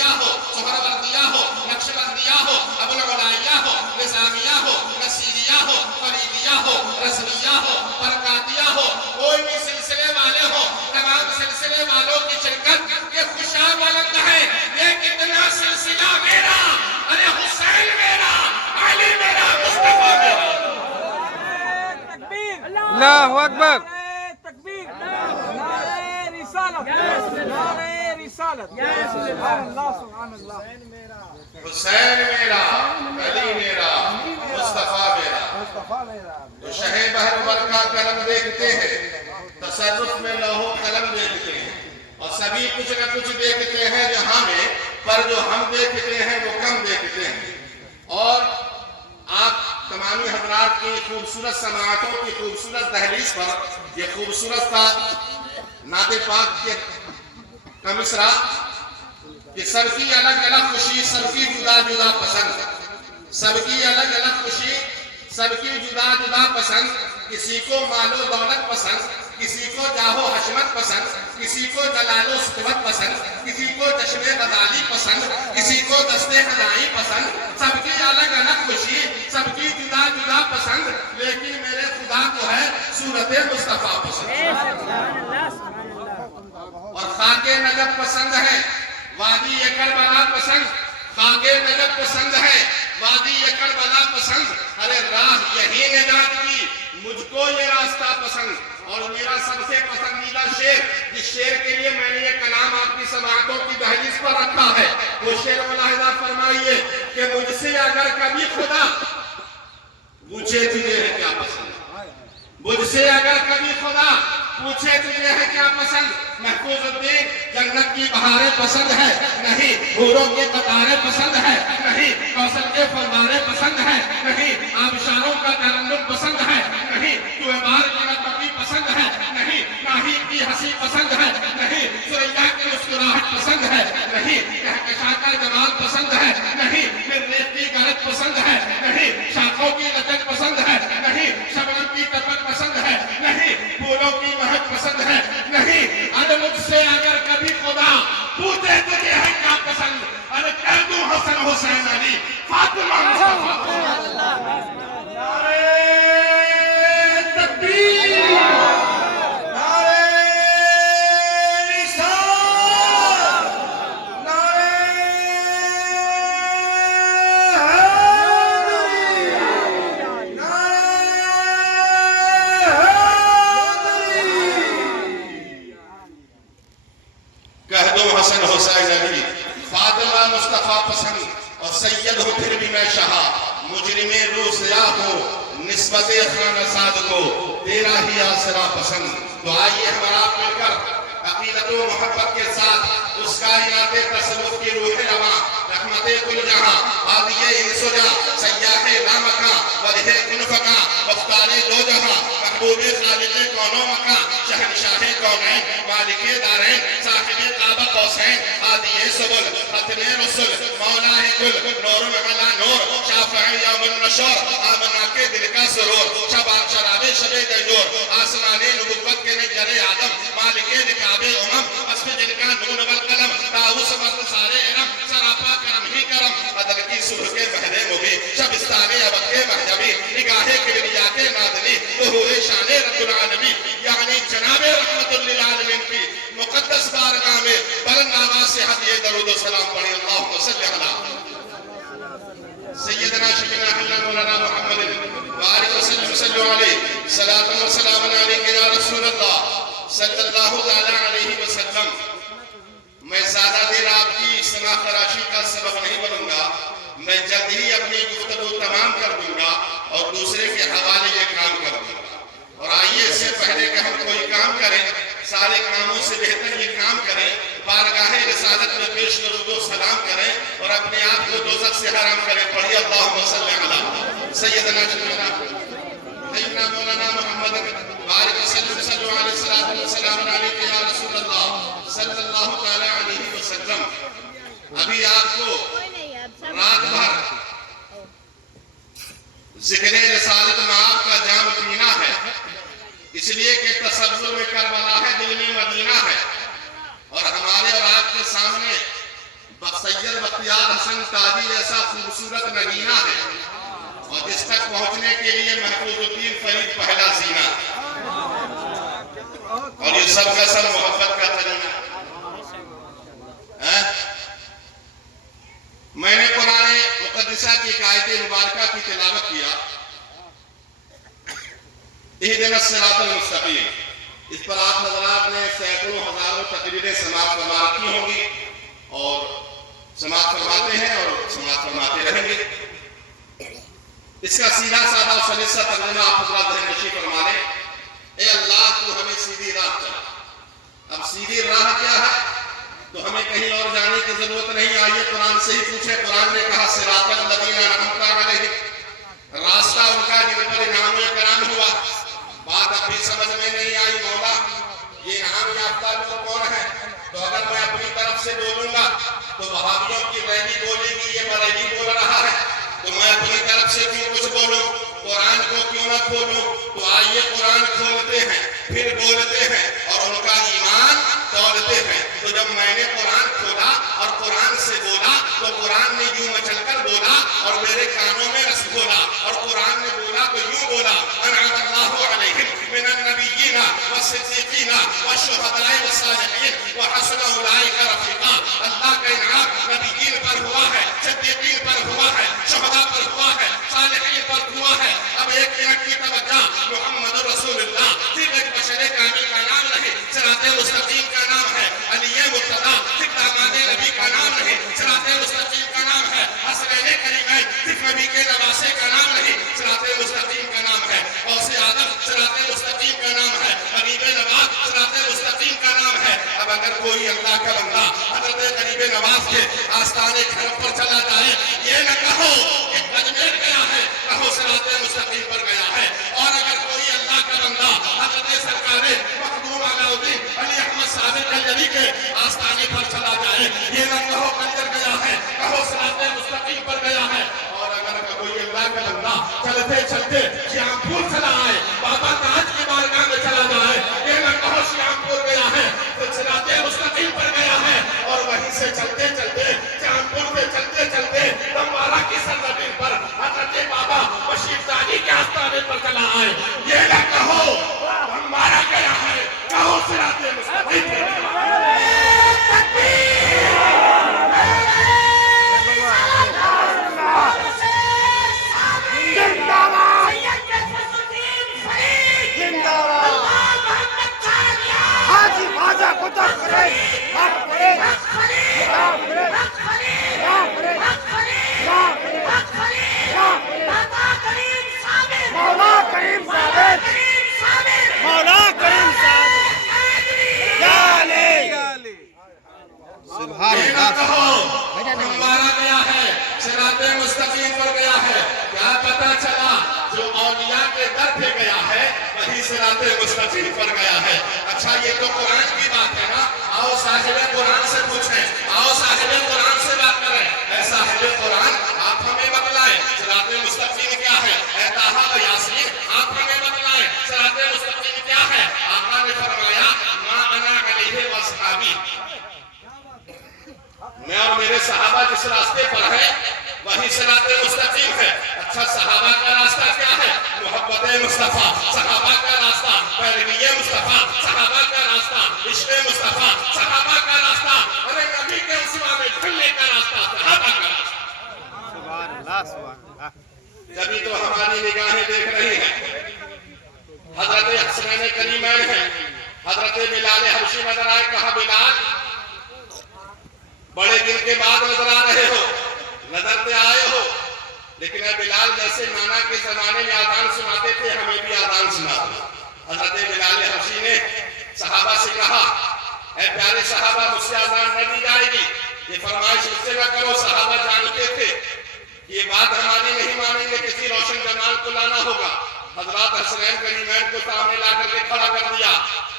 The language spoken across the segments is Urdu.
بندیہ ہو، سہر بندیہ ہو، نقش بندیہ ہو، ابوالعلائیہ ہو، نظامیہ ہو، نصیریہ ہو، فریدیہ ہو، رضویہ ہو، برکاتیہ ہو، کوئی بھی سلسلے والے ہو، تمام سلسلے والوں کی شرکت یہ خوشا بلند ہے۔ یہ کتنا سلسلہ میرا، ارے حسین میرا، علی میرا، مصطفیٰ میرا۔ اللہ اکبر، تکبیر، نعرہ رسالت، نعرہ رسالت، سبحان اللہ، سبحان اللہ۔ حسین میرا، علی میرا، مصطفیٰ میرا۔ مصطفیٰ میرا۔ جو شہ بحر بر کا قلم دیکھتے ہیں، تصرف میں لوح و قلم دیکھتے ہیں، اور سبھی کچھ نہ کچھ دیکھتے ہیں جہاں میں، پر جو ہم دیکھتے ہیں وہ کم دیکھتے ہیں۔ اور آپ تمامی حضرات کی خوبصورت سماعتوں کی خوبصورت دہلیز پر یہ خوبصورت تھا نعت پاک کے مصرع کہ سب کی الگ الگ خوشی، سب کی جدا جدا پسند، سب کی الگ الگ خوشی، سب کی جدا جدا پسند، کسی کو مال و دولت پسند، کسی کو جاہ و حشمت پسند، کسی کو جلال و ستوت پسند، کسی کو چشم غزالی پسند، کسی کو دست خدائی پسند، سب کی الگ الگ خوشی، سب کی جدا جدا پسند، لیکن میرے خدا کو ہے صورت مصطفیٰ پسند۔ اور خاک نجف پسند ہے، وادی کربلا پسند، خاک نجف پسند ہے، وادی کربلا پسند، ارے راہ یہی نجات کی، مجھ کو یہ راستہ پسند۔ اور میرا سب سے پسندیدہ شعر، جس شعر کے لیے میں نے یہ کلام آپ کی سماعتوں کی دہلیز پر رکھا ہے، وہ شعر ملاحظہ فرمائیے کہ مجھ سے اگر کبھی خدا پوچھے تجھے ہے کیا پسند، مجھ سے اگر کبھی خدا پوچھے تجھے ہے کیا پسند، محفوظ الدین جنت کی بہاریں پسند ہے نہیں، حوروں کے قطاریں پسند ہے نہیں، کوثر کے فوارے پسند ہے نہیں، آبشاروں کا ترنم پسند ہے نہیں، کوہبار کی نغمگی پسند ہے نہیں، ناہی کی ہنسی پسند ہے نہیں، سریا کی مسکراہٹ پسند ہے نہیں، کہکشاں کا جمال پسند ہے نہیں، مرریخ کی گرج پسند ہے نہیں، شاخوں کی لچک پسند ہے نہیں، شبنم کی ٹپک پسند ہے نہیں، پھولوں کی مہک پسند ہے نہیں۔ ارے مجھ سے اگر کبھی خدا پوچھے تجھے ہے کیا پسند، ارے کہہ دوں حسن حسین علی فاطمہ مصطفیٰ۔ نعرہ تکبیر، نعرہ رسالت، نعرہ حیدری، نعرہ حیدری۔ کہہ دو حسن حسین علی فاطمہ مصطفیٰ پسند، اور سید ہو پھر بھی میں شہا، مجرم روح سیاہ ہو نسبت خانہ زاد کو، تیرا ہی آسرا پسند۔ تو آئیے ہم آپ مل کر عقیدت و محبت کے ساتھ اس کائنات تصوف کی روح رواں، رحمت کل جہاں، عادی انس و جاں، سیاح لامکاں، وجہ کنفکاں، مختار دو جہاں، محبوب خالق کون و مکاں، شہنشاہ کونین، مالک دارین، صاحب قاب قوسین، عادی سبل، ختم رسل، مولا کل، نور علا نور، شافع یوم النشور، آمنا کے دل کا سرور، شباب شراب شب دیجور، آسمان نبوت کے نجر آدم، مالک نکاب امم، اسم جن کا نون والقلم، تاؤس وقت سارے ارم، سراپا کرم ہی کرم، عدل کی صبح کے مہدے مبی، شبستان ابد کے محجبی، نگاہ کبریا کے نادنی، ظہور شان رب العالمین، یعنی جناب رحمت للعالمین کی مقدس بارگاہ میں بلند آواز سے حدیع درود و سلام پڑھی۔ اللہم صلی علی سیدنا شفیعنا حبیبنا مولانا محمد وآلہ وسلم صلی علیہ، صلاۃ و سلام علیک یا رسول اللہ صلی اللہ علیہ وسلم۔ میں زیادہ دیر آپ کی سماع خراشی کا سبب نہیں بنوں گا، میں جلد ہی اپنی گفتگو تمام کر دوں گا اور دوسرے کے حوالے یہ کام کر دوں گا۔ اور آئیے اس سے پہلے کہ ہم کوئی کام کریں، سارے کاموں سے بہتر یہ کام کریں، بارگاہ رسالت میں پیش درود و سلام کریں اور اپنے آپ کو دوزخ سے حرام کریں۔ پڑھیے اللہم صلی علی سیدنا سیدنا مولانا محمد وآلہ وسلم صلی اللہ علیہ وسلم علیہ یا رسول اللہ صلی اللہ علیہ وسلم۔ ابھی آپ کو رات بھر ذکر رسالت میں آپ کا جام پینا ہے، اس لیے کہ تصور میں کربلا ہے، دل میں مدینہ ہے، اور ہمارے اور آپ کے سامنے سید بختیار حسن تاجی جیسا خوبصورت نگینہ ہے، اور جس تک پہنچنے کے لیے محفوظ الدین فرید پہلا زینہ، اور یہ سب کا سب محبت کا ترینہ۔ میں نے قرآن مقدسہ کی ایک آیت مبارکہ کی تلاوت کیا، اہدنا الصراط المستقیم۔ اس پر آپ حضرات نے سینکڑوں ہزاروں تقریریں سماعت فرما رکھی ہوں گی، اور سماعت فرماتے ہیں اور سماعت فرماتے رہیں گے۔ اس کا سیدھا سادہ اور سلیسہ ترجمہ آپ حضرات ذہن نشین فرما لیں، اے اللہ تو ہمیں سیدھی راہ چلا۔ اب سیدھی راہ کیا ہے تو ہمیں کہیں اور جانے کی ضرورت نہیں، آئیے قرآن سے ہی پوچھے۔ قرآن نے کہا صراط الذین انعمت علیہم، راستہ ان کا جن پر انعام کرام ہوا۔ بات اب بھی سمجھ میں نہیں آئی، مولا یہ انعام یافتہ لوگ کون ہیں؟ تو اگر میں اپنی طرف سے بولوں گا تو وہابیوں کی ریلی بولے گی یہ بریلی بول رہا ہے، تو میں اپنی طرف سے کیوں کچھ بولوں؟ قرآن کو کیوں نہ کھولوں؟ تو آئیے قرآن کھولتے ہیں، پھر بولتے ہیں، اور ان کا ایمان تولتے ہیں۔ تو جب میں نے قرآن کھولا اور قرآن سے بولا تو قرآن نے یوں مچل کر بولا اور میرے کانوں میں رس گھولا، اور قرآن نے بولا تو یوں بولا، انعم اللہ علیہم من النبیین والصدیقین والشہداء والصالحین وحسن اولئک رفیقا۔ اللہ کا انعام نبیین پر ہوا ہے، صدیقین پر ہوا ہے، شہداء پر ہوا ہے، صالحین پر ہوا ہے۔ اب ایک منٹ کی توجہ، محمد رسول اللہ صرف ایک بشر کامل کا نام نہیں، صراط مستقیم کا نام ہے۔ علی مرتضیٰ صرف داماد نبی کا نام نہیں، صراط مستقیم کا نام ہے۔ حسنین کریمین صرف نبی کے نواسے کا نام نہیں، صراط مستقیم کا نام ہے۔ غوث اعظم صراط مستقیم کا نام ہے، غریب نواز صراط مستقیم کا نام ہے۔ اب اگر کوئی اللہ کا بندہ حضرت غریب نواز کے آستانے کھڑپ پر چلا جائے، یہ نہ کہو کہ اجمیر گیا ہے، کہو صراط مستقیم پر گیا ہے۔ اور اگر کوئی اللہ کا بندہ حضرت سرکار مخدوم علاؤدین علی احمد صادق الجلی کے آستانے پر چلا جائے، یہ نہ کہو کنجر گیا ہے، کہو صراط مستقیم پر گیا ہے۔ اور اگر کوئی اللہ کا بندہ چلتے چلتے شیام پور چلا آئے، بابا تاج کی بارگاہ میں چلا جائے، یہ نہ کہو شیام پور گیا ہے تو صراط مستقیم پر گیا ہے۔ اور وہیں سے چلتے چلتے شیام پور سے چلتے چلتے دمبارہ کی سرزمین پر حضرت بابا بشیر زادی کے آستانے پر چلا آئے، یہ نہ کہو دمبارہ گیا ہے، کہو صراط مستقیم پر گیا ہے۔ ہمارا گیا ہے صراط مستقیم پر گیا ہے، کیا پتا چلا جو اولیاء کے در پہ گیا ہے وہی صراط مستقیم پر گیا ہے۔ اچھا یہ تو قرآن کی بات ہے نا، آؤ صاحب قرآن سے پوچھیں، آؤ صاحب قرآن سے بات کریں۔ اے صاحب قرآن آپ ہمیں بتلائیں صراط مستقیم کیا ہے؟ اے طٰہٰ و یاسین آپ ہمیں بتلائیں صراط مستقیم کیا ہے؟ آقا نے فرمایا ما انا علیہ واصحابی، میں اور میرے صحابہ جس راستے پر ہیں وہی صراط مستقیم ہے۔ اچھا صحابہ کا راستہ کیا ہے؟ محبت مصطفیٰ، صحابہ کا راستہ پیروی مصطفیٰ، صحابہ کا راستہ عشق مصطفیٰ، صحابہ کا راستہ ارے نبی کے اسما میں ڈھلنے کا راستہ، صحابہ کا راستہ۔ سبحان اللہ سبحان اللہ۔ جبھی تو ہماری نگاہیں دیکھ رہی ہیں، حضرت حسنین کریمین ہیں، حضرت بلال حبشی نظر آئے، کہا بلال بڑے دن کے بعد نظر آ رہے ہو، نظر پہ آئے ہو، لیکن اے بلال جیسے نانا کے زمانے میں آذان سناتے تھے ہمیں بھی آذان سنا دو۔ حضرت بلال حبشی نے صحابہ سے کہا اے پیارے صحابہ مجھ سے آذان نہ دی جائے گی، یہ فرمائش مجھ سے نہ کرو۔ صحابہ جانتے تھے یہ بات ہماری نہیں مانیں گے، کسی روشن جمال کو لانا ہوگا۔ حضرات حسنین کریمین کو سامنے لا کر کے کھڑا کر دیا۔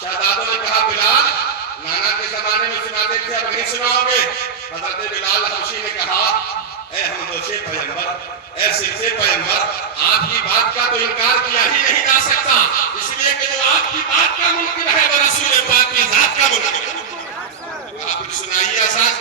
شہزادوں نے کہا بلال نانا کے زمانے میں سناتے تھے اب نہیں سناؤ گے؟ حضرت بلال حبشی نے کہا اے ہمدوش پیغمبر، اے سلسلے پیغمبر، آپ کی بات کا تو انکار کیا ہی نہیں جا سکتا، اس لیے کہ جو آپ کی بات کا منکر ہے وہ رسول پاک کی ذات کا منکر ہے۔ آپ سنائیے آسان۔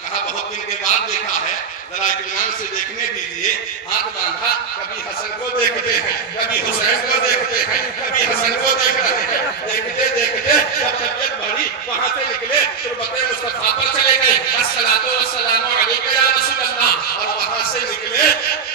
کہا بہت دن کے بعد خواب دیکھا ہے ذرا اطمینان سے دیکھنے دیجیے. ہاتھ باندھا, کبھی حسن کو دیکھتے ہیں, کبھی حسین کو دیکھتے ہیں, کبھی حسن کو دیکھ رہے ہیں. دیکھتے دیکھتے جب طبیعت بڑھی وہاں سے نکلے تربت مصطفیٰ پر چلے گئے. الصلاۃ والسلام علیک یا رسول اللہ. اور وہاں سے نکلے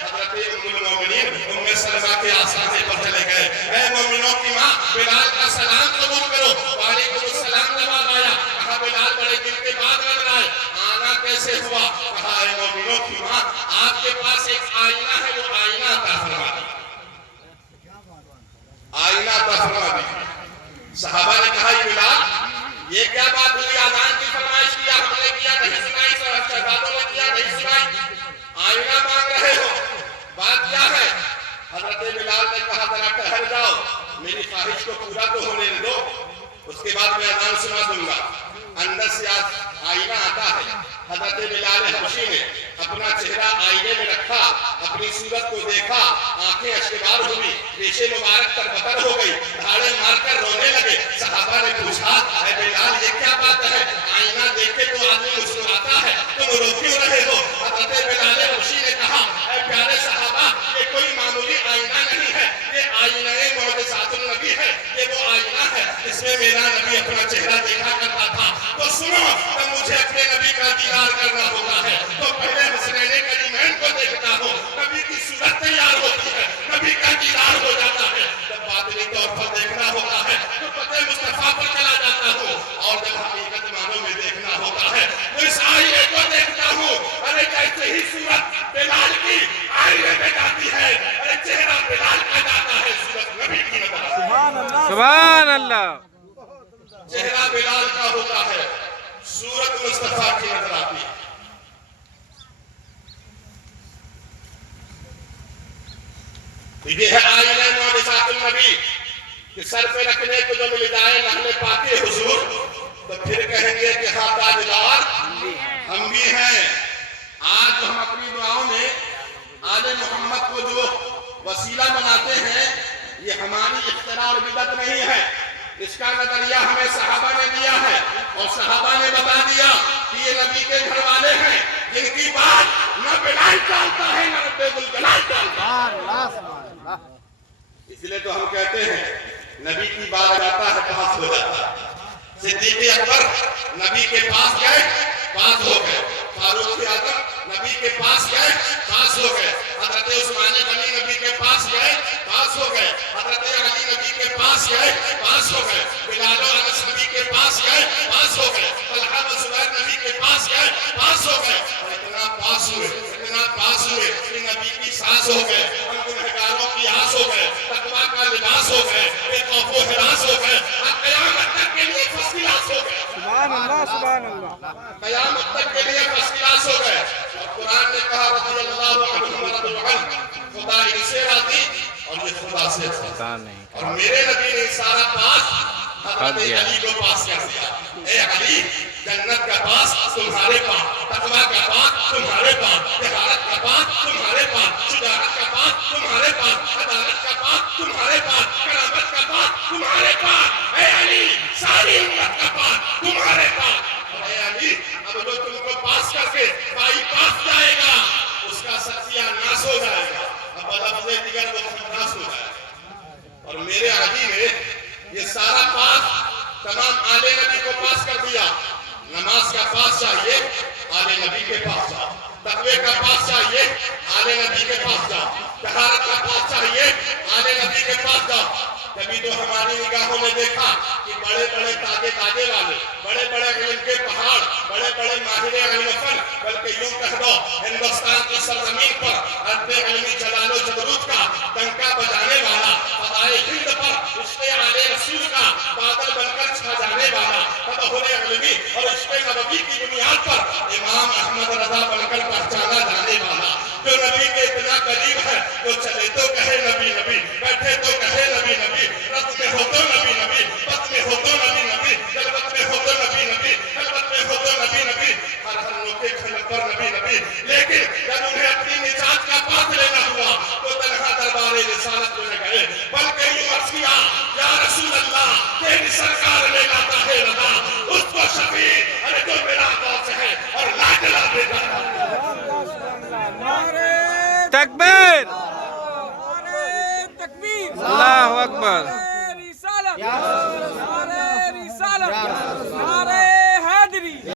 حضرت ام المومنین ام سلمہ کے آستانے پر چلے گئے. اے مومنوں کی ماں, بلال کا سلام قبول کرو. وعلیکم السلام جواب آیا. کہا بلال بڑے دن کے بعد لگ رہا ہے, آنا کیسے ہوا؟ کہا اے مومنوں کی ماں, آپ کے پاس ایک آئینہ ہے, وہ آئینہ عطا فرما دیجیے. آئینہ عطا فرما دیجیے. صحابہ نے کہا یہ بلال یہ کیا بات ہوئی؟ اذان کی فرمائش کیا, ہم نے کیا نہیں سنائی, شہزادوں نے کیا نہیں سنائی, آئینہ مانگ رہے ہو, بات کیا ہے؟ حضرت بلال نے کہا ذرا ٹھہر جاؤ, میری خواہش کو پورا تو ہونے دو, اس کے بعد میں اذان سنا دوں گا. اندر سے آئینہ آتا ہے. حضرت بلال حبشی نے اپنا چہرہ آئینے میں رکھا, اپنی صورت کو دیکھا, آنکھیں اشکبار ہوئی, ریشے مبارک تربتر ہو گئی, دھاڑے مار کر رونے لگے. صحابہ نے پوچھا اے بلال یہ کیا بات ہے؟ آئینہ دیکھ کے تو آدمی مسکراتا ہے, تم رو کیوں رہے ہو؟ حضرت بلال حبشی نے کہا اے پیارے صحابہ, یہ کوئی معمولی آئینہ نہیں ہے, یہ آئینہ معجزات النبی ہے. یہ وہ آئینہ ہے جس میں میرا نبی اپنا چہرہ دیکھا کرتا تھا. تو سنو, جب مجھے اپنے نبی کا دیدار کرنا ہوتا ہے تو پہلے حسنین کریمین کو دیکھتا ہوں, نبی کی صورت تیار ہوتی ہے, نبی کا دیدار ہو جاتا ہے. جب باطنی طور پر دیکھنا ہوتا ہے تو فتح مصطفیٰ پر چلا جاتا ہوں, اور جب حقیقت معنوں میں دیکھنا ہوتا ہے تو اس آئینے کو دیکھتا ہوں. ارے جیسے ہی صورت بلال کی آئینے میں جاتی ہے, ارے چہرہ بلال کا جاتا ہے, صورت نبی کی نظر آتی ہے. سبحان اللہ. سبحان اللہ. چہرہ بلال کا ہوتا ہے, صورت مصطفیٰ کی نظر آتی ہے. یہ ہے آئینہ معجزات النبی کہ سر پہ رکھنے کو جو مل جائے نحن پاکے حضور تو پھر کہیں گے کہ ہاں تاجدار ہم بھی ہیں. آج ہم اپنی دعاؤں میں آل محمد کو جو وسیلہ بناتے ہیں یہ ہماری اختراع اور بدعت نہیں ہے. اس کا نظریہ ہمیں صحابہ نے دیا ہے, اور صحابہ نے بتا دیا کہ یہ نبی کے گھر والے ہیں جن کی بات نہ بلال ٹالتا ہے نہ رب الجلال ٹالتا ہے. اس لیے تو ہم کہتے ہیں نبی کی بات جاتا ہے پاس ہو جاتا ہے. صدیق اکبر نبی کے پاس گئے, پاس ہو گئے. فاروق اعظم نبی کے پاس گئے, پاس ہو گئے. حضرت عثمان غنی نبی کے پاس گئے, پاس ہو گئے. حضرت علی نبی کے پاس گئے, پاس ہو گئے. بلال و انس نبی کے پاس گئے, پاس ہو گئے. طلحہ و زبیر نبی کے پاس گئے, پاس ہو گئے. اور اتنا پاس ہوئے, اتنا پاس ہوئے کہ نبی کی سانس ہو گئے, ہم گنہگاروں کی آس ہو گئے, تقویٰ کا لباس ہو گئے, بے خوف و ہراس ہو گئے, اور قیامت تک کے لیے فرسٹ کلاس ہو گئے. سبحان اللہ. سبحان اللہ. قیامت تک کے لیے فرسٹ کلاس ہو گئے. اور قرآن نے کہا رضی اللہ عنہ ورضوا عنہ, خدا ان سے راضی اور یہ خدا سے راضی. اور میرے نبی نے سارا پاس حضرت علی کو پاس کر دیا. اے علی, جنت کا پاس تمہارے پاس, تقویٰ کا پاس تمہارے پاس, طہارت کا پاس تمہارے پاس, شجاعت کا پاس تمہارے پاس, عدالت کا پاس تمہارے پاس, کرامت کا پاس تمہارے پاس. اے علی, ساری امت کا پاس تمہارے پاس. اے علی, اب جو تم کو پاس کر کے بائی پاس جائے گا اس کا ستیہ ناس ہو جائے گا, اب لفظ دیگر وہ ناس ہو جائے گا. اور میرے علی نے یہ سارا پاس تمام آل نبی کو پاس کر دیا. نماز کا پاس چاہیے, آل نبی کے پاس جاؤ. تقوی کا پاس چاہیے, آل نبی کے پاس جاؤ. طہارت کا پاس چاہیے, آل نبی کے پاس جاؤ. کبھی تو ہماری نگاہوں نے دیکھا کہ بڑے بڑے تاجے والے, بڑے بڑے علم کے پہاڑ, بڑے بڑے ماہر علم فن, بلکہ یوں کہہ دو ہندوستان کی سرزمین پر حد علمی جلال و جبروت کا ڈنکا بجانے والا, فضائے ہند پر عشق آل رسول کا بادل بن کر چھا جانے والا, تبحر علمی اور عشق نبوی کی بنیاد پر امام احمد رضا بن کر پہچانا جانے والا, جو نبی کے اتنا قریب ہے, جو چلے تو کہے نبی نبی, بیٹھے تو کہے نبی نبی, رت میں ہو تو نبی نبی, پت میں ہو تو نبی نبی, جلوت میں ہو تو نبی نبی, خلوت میں ہو تو نبی نبی, ہر نوکے کھلک پر نبی نبی. لیکن جب انہیں اپنی نجات کا پاس لینا ہوا تو تنہا دربار رسالت میں گئے, بلکہ یوں عرض کیا یا رسول اللہ, تیری سرکار نے لاتا ہے رضا, اس کو شفیع ارے جو میرا دوست ہے اور لاڈلا بیٹا. تکبیر